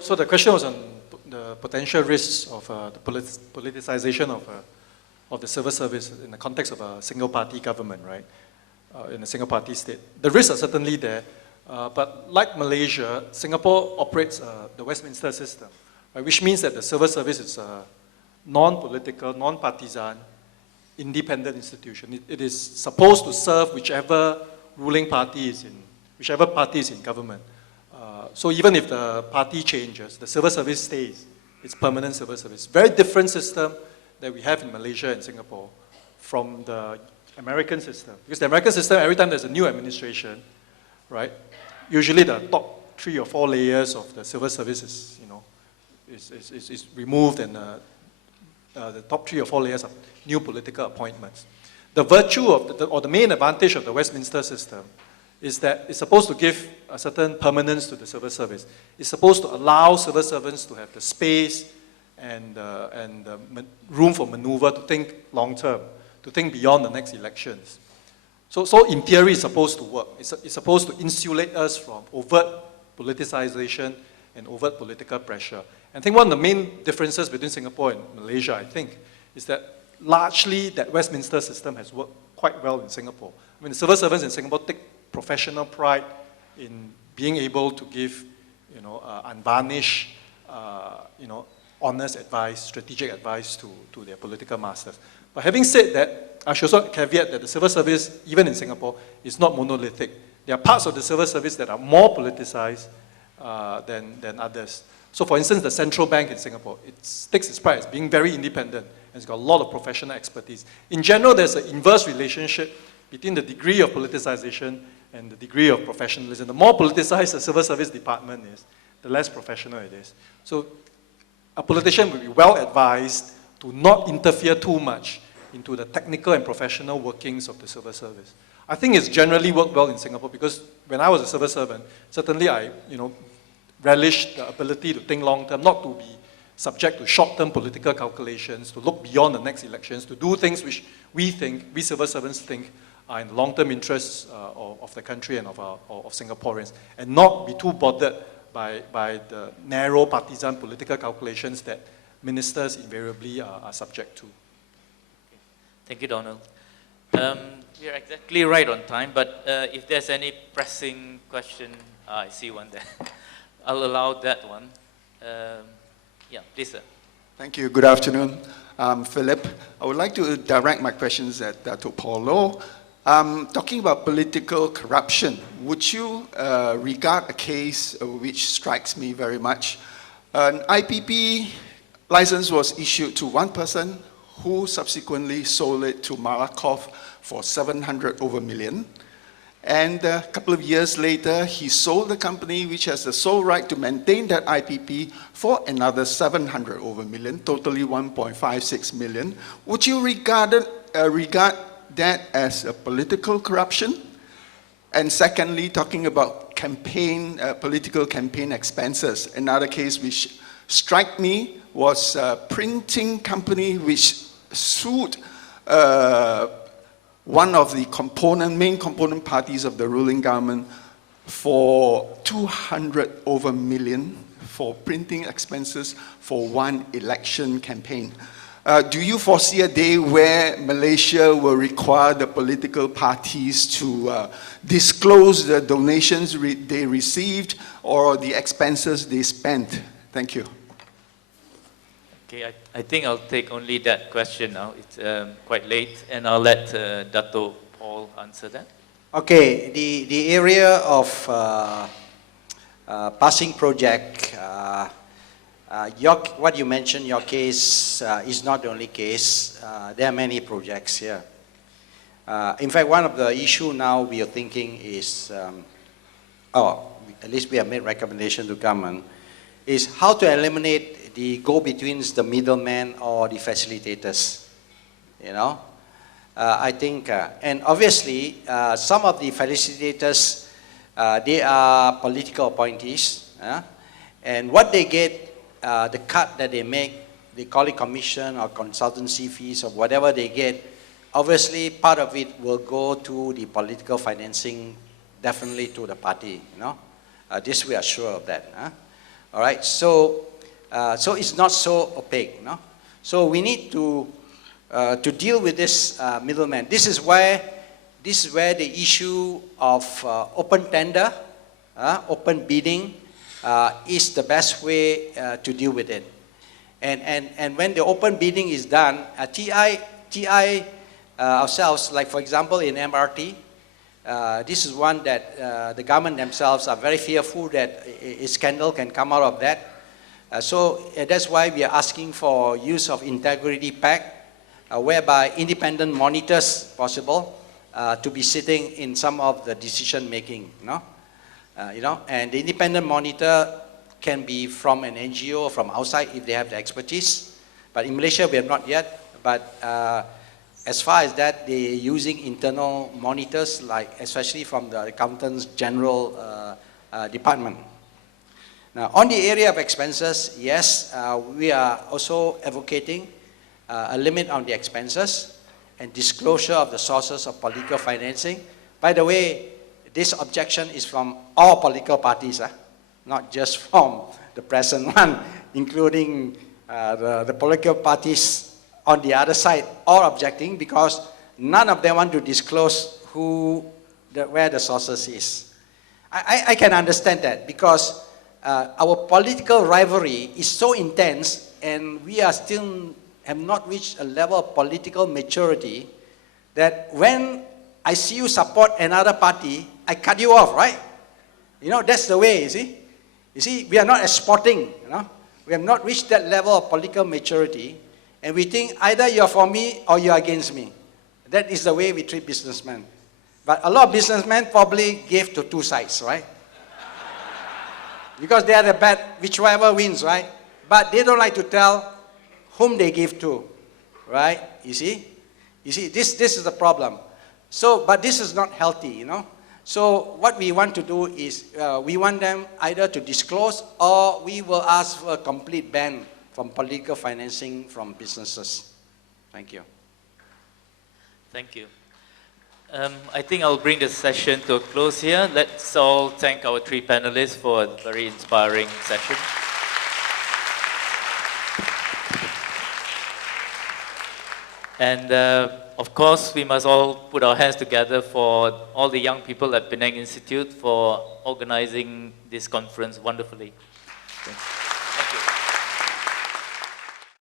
So the question was on the potential risks of the politicization of the civil service in the context of a single-party government, right? In a single-party state. The risks are certainly there, but like Malaysia, Singapore operates the Westminster system, right, which means that the civil service is a non-political, non-partisan, independent institution. It is supposed to serve whichever ruling party is in, whichever party is in government. So even if the party changes, the civil service stays. It's permanent civil service. Very different system that we have in Malaysia and Singapore from the American system. Because the American system, every time there's a new administration, right, usually the top 3 or 4 layers of the civil service is, you know, is removed, and the top 3 or 4 layers of new political appointments. The virtue of, or the main advantage of the Westminster system is that it's supposed to give a certain permanence to the civil service. It's supposed to allow civil servants to have the space and room for maneuver to think long term, to think beyond the next elections. So in theory, it's supposed to work. It's supposed to insulate us from overt politicization and overt political pressure. And I think one of the main differences between Singapore and Malaysia, I think, is that largely that Westminster system has worked quite well in Singapore. I mean, the civil servants in Singapore take professional pride in being able to give, you know, unvarnished, you know, honest advice, strategic advice to their political masters. But having said that, I should also caveat that the civil service, even in Singapore, is not monolithic. There are parts of the civil service that are more politicized than others. So for instance, the central bank in Singapore, it takes its pride as being very independent, and it's got a lot of professional expertise. In general, there's an inverse relationship between the degree of politicization and the degree of professionalism. The more politicized the civil service department is, the less professional it is. So a politician will be well advised to not interfere too much into the technical and professional workings of the civil service. I think it's generally worked well in Singapore because when I was a civil servant, certainly I, you know, relished the ability to think long term, not to be subject to short-term political calculations, to look beyond the next elections, to do things which we civil servants think are in the long-term interests of the country and of Singaporeans, and not be too bothered by the narrow partisan political calculations that ministers invariably are subject to. Thank you, Donald. You're exactly right on time, but if there's any pressing question, I see one there. I'll allow that one. Yeah, please, sir. Thank you. Good afternoon. I'm Philip. I would like to direct my questions at Datuk Paul Low. Talking about political corruption, would you regard a case which strikes me very much? An IPP license was issued to one person who subsequently sold it to Malakoff for 700 over million. And a couple of years later, he sold the company which has the sole right to maintain that IPP for another 700 over million, totally 1.56 million. Would you regard that as a political corruption? And secondly, talking about political campaign expenses, another case which struck me was a printing company which sued one of the main component parties of the ruling government for 200 over million for printing expenses for one election campaign. Do you foresee a day where Malaysia will require the political parties to disclose the donations they received or the expenses they spent? Thank you. Okay, I think I'll take only that question now. It's quite late, and I'll let Dato' Paul answer that. Okay, the area of passing project, what you mentioned, your case is not the only case. There are many projects here. In fact, one of the issues now we are thinking is, at least we have made recommendation to government, is how to eliminate the go-betweens, the middlemen or the facilitators, you know. I think, and obviously, some of the facilitators, they are political appointees, and what they get, the cut that they make, they call it commission or consultancy fees or whatever they get, obviously part of it will go to the political financing, definitely to the party, you know. This we are sure of that. All right, so it's not so opaque, no? So we need to deal with this middleman. This is where the issue of open tender, open bidding, is the best way to deal with it. And when the open bidding is done, TI ourselves, like for example in MRT, this is one that the government themselves are very fearful that a scandal can come out of that. So that's why we are asking for use of integrity pact, whereby independent monitors possible to be sitting in some of the decision making, and the independent monitor can be from an NGO or from outside if they have the expertise. But in Malaysia we have not yet. But as far as that, they're using internal monitors, like especially from the Accountants General Department. Now, on the area of expenses, yes, we are also advocating a limit on the expenses and disclosure of the sources of political financing. By the way, this objection is from all political parties, not just from the present one, including the political parties on the other side, all objecting because none of them want to disclose where the sources is. I can understand that because our political rivalry is so intense and we are still have not reached a level of political maturity that when I see you support another party, I cut you off, right? That's the way, you see? You see, we are not exporting, We have not reached that level of political maturity and we think either you're for me or you're against me. That is the way we treat businessmen. But a lot of businessmen probably give to two sides, right? Because they are the bet, whichever wins, right? But they don't like to tell whom they give to, right? You see, this is the problem. So, but this is not healthy, So what we want to do is we want them either to disclose or we will ask for a complete ban from political financing from businesses. Thank you. Thank you. I think I'll bring the session to a close here. Let's all thank our three panelists for a very inspiring session. And of course, we must all put our hands together for all the young people at Penang Institute for organizing this conference wonderfully. Thank you.